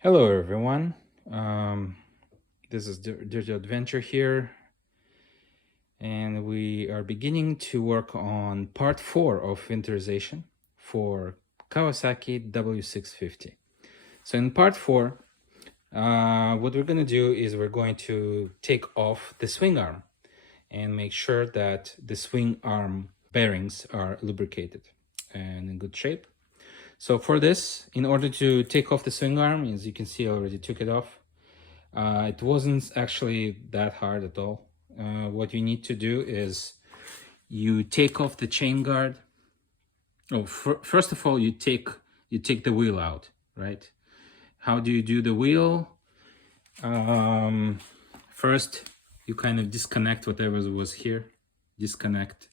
Hello everyone, this is Dirty Adventure here, and we are beginning to work on part 4 of winterization for Kawasaki W650. So in part 4, what we're going to do is we're going to take off the swing arm and make sure that the swing arm bearings are lubricated and in good shape. So for this, in order to take off the swing arm, as you can see, I already took it off. It wasn't actually that hard at all. What you need to do is you take off the chain guard. Oh, first of all, you take the wheel out, right? How do you do the wheel? First, you kind of disconnect whatever was here. Disconnect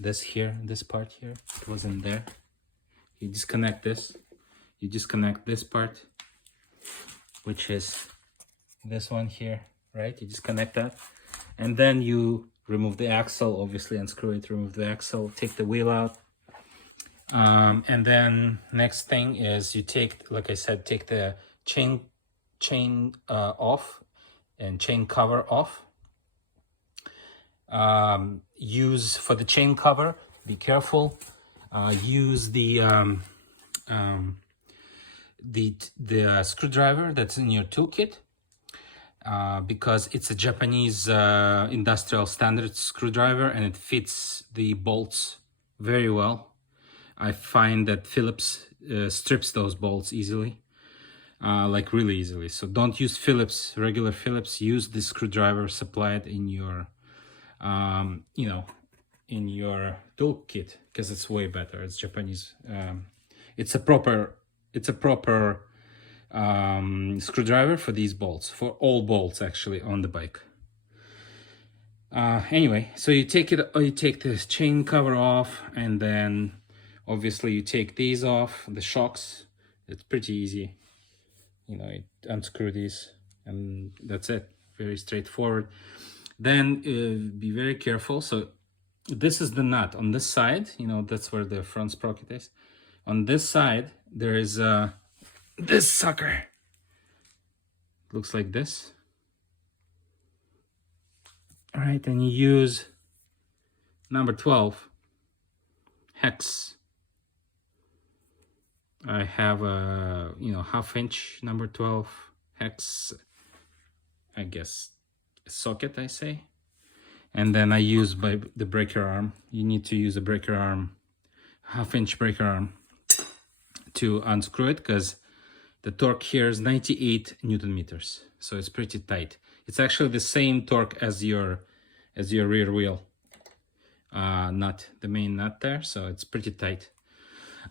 this part here. It wasn't there. You disconnect this. You disconnect this part, which is this one here, right? You disconnect that, and then you remove the axle, obviously unscrew it, remove the axle, take the wheel out, and then next thing is you take, like I said, take the chain off and chain cover off. Use for the chain cover, be careful, use the screwdriver that's in your toolkit, because it's a Japanese industrial standard screwdriver and it fits the bolts very well. I find that Phillips strips those bolts easily, like really easily. So don't use Phillips, regular Phillips. Use the screwdriver supplied in your in your toolkit, because it's way better. It's Japanese. It's a proper screwdriver for these bolts, for all bolts actually on the bike. Anyway, so you take the chain cover off, and then obviously you take these off, the shocks. It's pretty easy, you unscrew these and that's it. Very straightforward. Then be very careful. So this is the nut on this side, that's where the front sprocket is. On this side there is this sucker. Looks like this. All right, and you use number 12 hex. I have a half-inch number 12 hex, I guess, socket, I say. And then I use the breaker arm. You need to use a breaker arm, half-inch breaker arm, to unscrew it, because the torque here is 98 Newton meters, so it's pretty tight. It's actually the same torque as your rear wheel nut, the main nut there, so it's pretty tight.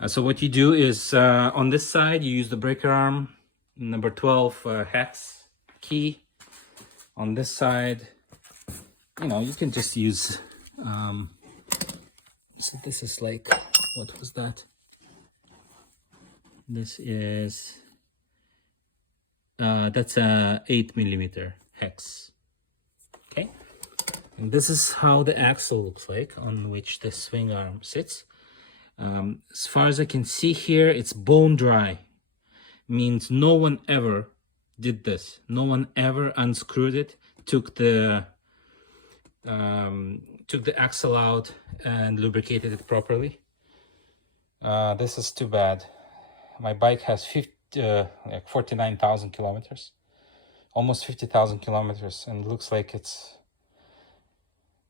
So what you do is on this side you use the breaker arm, number 12 hex key. On this side, you can just use so this is like, what was that? This is that's a 8mm hex. Okay, and this is how the axle looks like on which the swing arm sits. As far as I can see here, it's bone dry. Means no one ever did this. No one ever unscrewed it, took the axle out and lubricated it properly. This is too bad. My bike has 49,000 kilometers, almost 50,000 kilometers, and it looks like its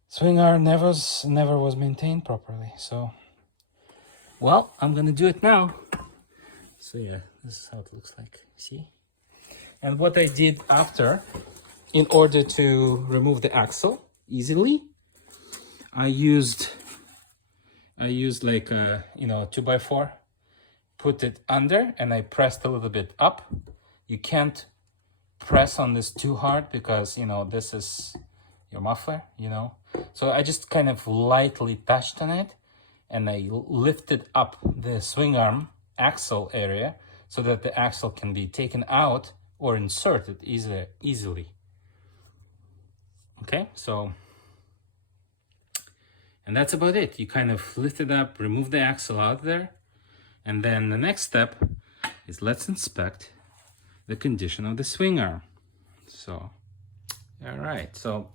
swing arm never was maintained properly. So, well, I'm gonna do it now. So yeah, this is how it looks like. See? And what I did after, in order to remove the axle easily, I used like a 2x4, put it under, and I pressed a little bit up. You can't press on this too hard because this is your muffler, so I just kind of lightly touched on it, and I lifted up the swing arm axle area so that the axle can be taken out or inserted easily. Okay, so, and that's about it. You kind of lift it up, remove the axle out there, and then the next step, is let's inspect the condition of the swing arm. So, all right, so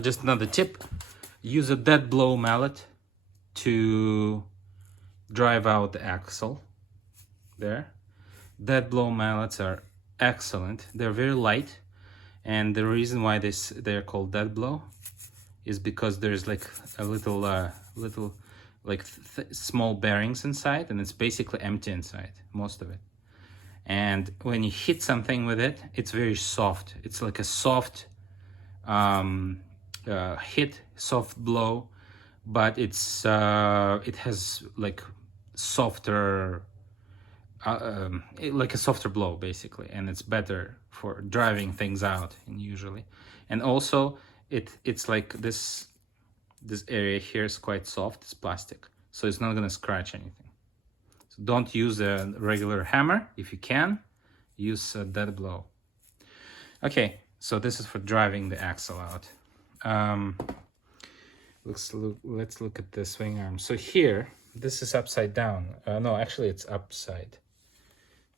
just another tip, use a dead blow mallet to drive out the axle there. Dead blow mallets are excellent. They're very light, and the reason why they're called dead blow is because there's like a little like small bearings inside, and it's basically empty inside, most of it. And when you hit something with it, it's very soft. It's like a soft hit, soft blow, but it's it has like softer like a softer blow basically, and it's better for driving things out usually. And also it's like this area here is quite soft, it's plastic, so it's not gonna scratch anything. So don't use a regular hammer. If you can, use a dead blow. Okay, so this is for driving the axle out. Let's look at the swing arm. So here, this is upside down. No, actually it's upside.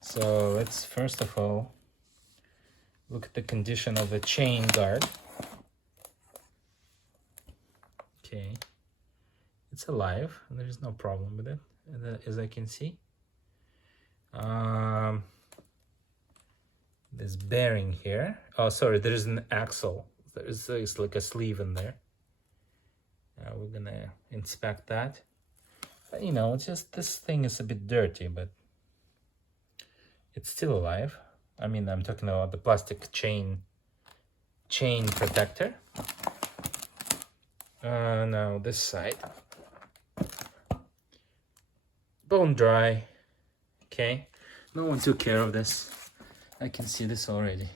So let's first of all look at the condition of the chain guard. Okay, it's alive. There's no problem with it, as I can see. This bearing here. Oh, sorry, there's an axle. There's like a sleeve in there. We're gonna inspect that. But, you know, it's just this thing is a bit dirty, but it's still alive. I mean, I'm talking about the plastic chain protector. Now this side, bone dry. Okay, no one took care of this. I can see this already.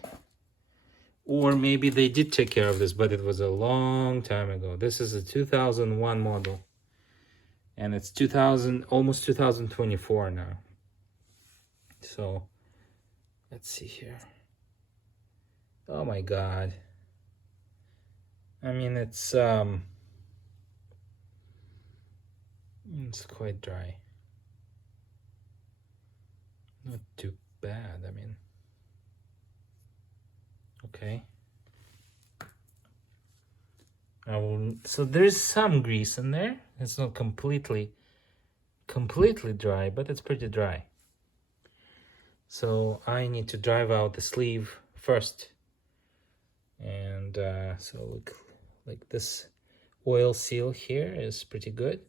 Or maybe they did take care of this, but it was a long time ago. This is a 2001 model, and it's almost 2024 now. So let's see here. Oh my God. I mean, it's quite dry. Not too bad, I mean. Okay. So there's some grease in there. It's not completely dry, but it's pretty dry. So I need to drive out the sleeve first. And so look, like this oil seal here is pretty good.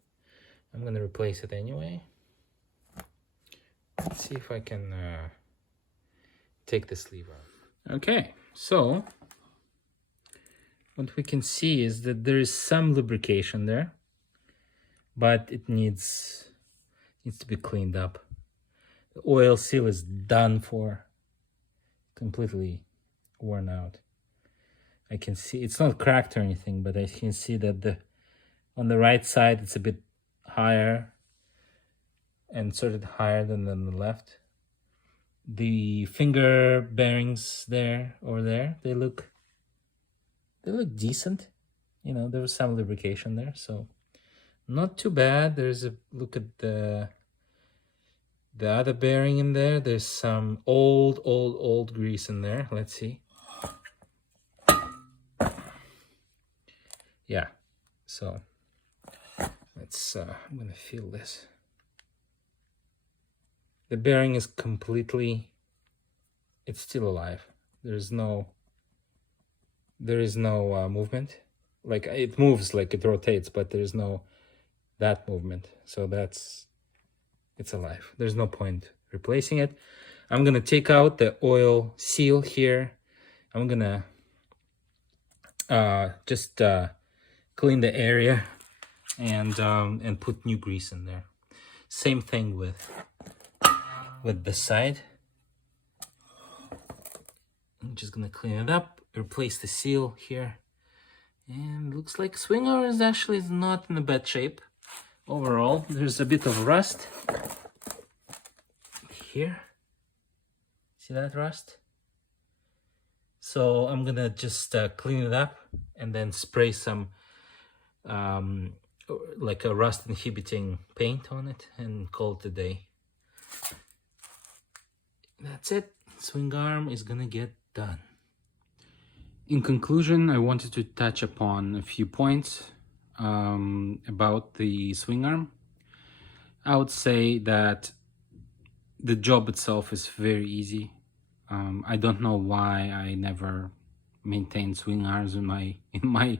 I'm gonna replace it anyway. Let's see if I can take the sleeve out. Okay, so what we can see is that there is some lubrication there, but it needs to be cleaned up. The oil seal is done for, completely worn out. I can see it's not cracked or anything, but I can see that on the right side it's a bit higher, and sort of higher than on the left. The finger bearings there, they look decent. You know, there was some lubrication there, so not too bad. There's a look at the other bearing in there. There's some old grease in there. Let's see. Yeah, so let's I'm gonna feel this. The bearing is completely, it's still alive. There is no movement. Like it moves, like it rotates, but there is no that movement. So it's alive. There's no point replacing it. I'm gonna take out the oil seal here. I'm gonna just clean the area and put new grease in there. Same thing with the side. I'm just gonna clean it up, replace the seal here, and looks like Swingarm is actually not in a bad shape overall. There's a bit of rust here. See that rust? So I'm gonna just clean it up and then spray some like a rust inhibiting paint on it and call it a day. that's it. Swing arm is gonna get done. In conclusion, I wanted to touch upon a few points about the swing arm. I would say that the job itself is very easy. I don't know why I never maintained swing arms in my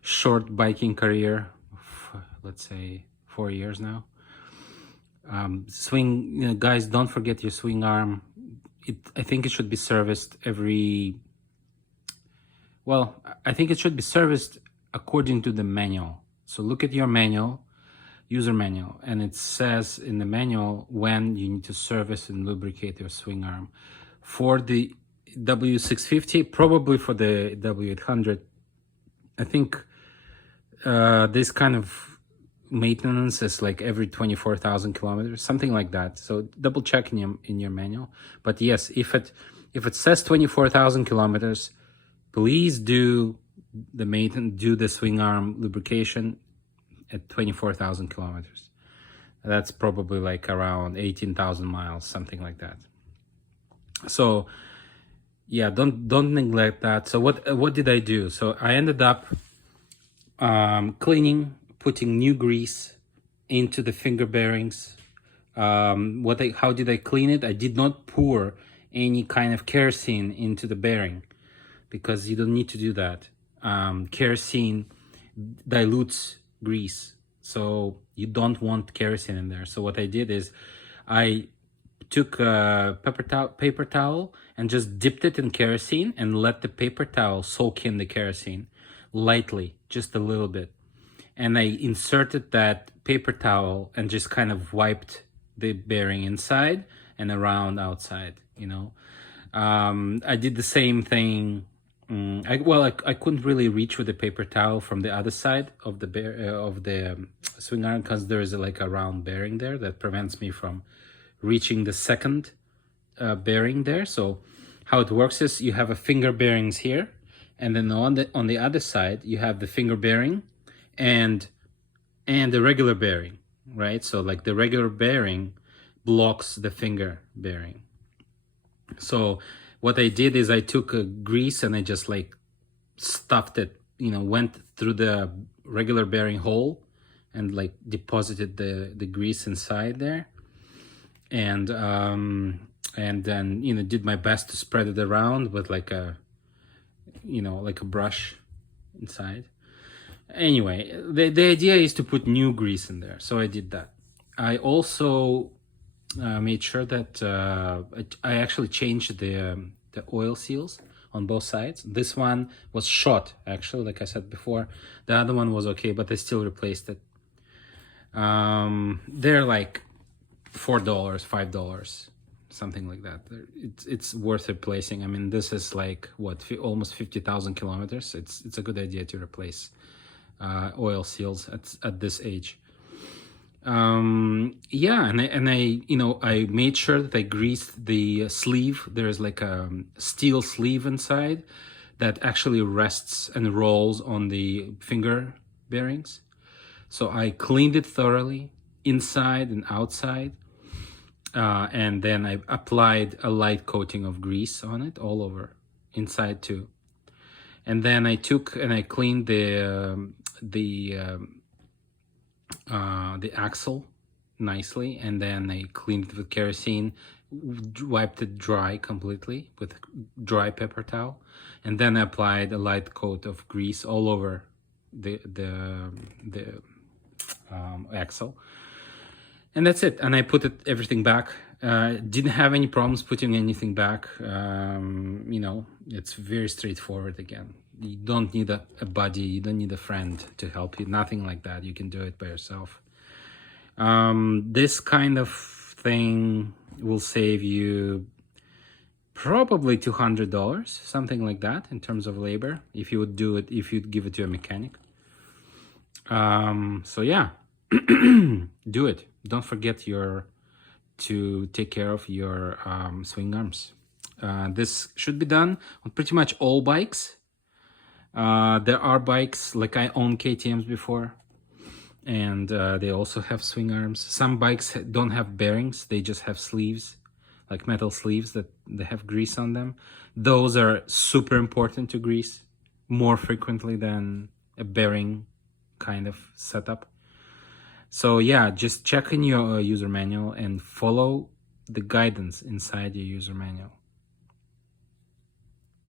short biking career, let's say 4 years now. Guys, don't forget your swing arm. I think it should be serviced I think it should be serviced according to the manual. So look at your manual, user manual, and it says in the manual when you need to service and lubricate your swing arm. For the W650, probably for the W800, I think this kind of maintenance is like every 24,000 kilometers, something like that. So double check in your manual. But yes, if it says 24,000 kilometers, please do the maintenance, do the swing arm lubrication at 24,000 kilometers. That's probably like around 18,000 miles, something like that. So yeah, don't neglect that. So what did I do? So I ended up cleaning, putting new grease into the finger bearings. How did I clean it? I did not pour any kind of kerosene into the bearing, because you don't need to do that. Kerosene dilutes grease, so you don't want kerosene in there. So what I did is I took a paper towel and just dipped it in kerosene and let the paper towel soak in the kerosene lightly, just a little bit. And I inserted that paper towel and just kind of wiped the bearing inside and around outside, you know. I did the same thing. I couldn't really reach with the paper towel from the other side of the swing arm, because there is like a round bearing there that prevents me from reaching the second bearing there. So how it works is you have a finger bearings here, and then on the other side you have the finger bearing and the regular bearing, right? So like the regular bearing blocks the finger bearing. So what I did is I took a grease and I just like stuffed it, went through the regular bearing hole and like deposited the grease inside there, and then did my best to spread it around with like a brush inside. Anyway, the idea is to put new grease in there, so I did that. I also made sure that I actually changed the oil seals on both sides. This one was shot, actually, like I said before. The other one was okay, but I still replaced it. They're like $4, $5, something like that. It's worth replacing. I mean, this is like almost 50,000 kilometers. It's a good idea to replace oil seals at this age. Yeah, and I made sure that I greased the sleeve. There's like a steel sleeve inside that actually rests and rolls on the finger bearings. So I cleaned it thoroughly, inside and outside, and then I applied a light coating of grease on it all over, inside too. And then I took and I cleaned the axle nicely, and then I cleaned it with kerosene, wiped it dry completely with dry paper towel, and then I applied a light coat of grease all over the axle, and that's it. And I put everything back. Didn't have any problems putting anything back. It's very straightforward. Again, you don't need a buddy, you don't need a friend to help you, nothing like that. You can do it by yourself. This kind of thing will save you probably $200, something like that, in terms of labor, if you would do it, if you'd give it to a mechanic. So yeah, do it. Don't forget to take care of your swing arms. This should be done on pretty much all bikes. There are bikes, like I own KTMs before, and they also have swing arms. Some bikes don't have bearings, they just have sleeves. like metal sleeves that they have grease on them. Those are super important to grease more frequently than a bearing kind of setup. So yeah, just check in your user manual and follow the guidance inside your user manual.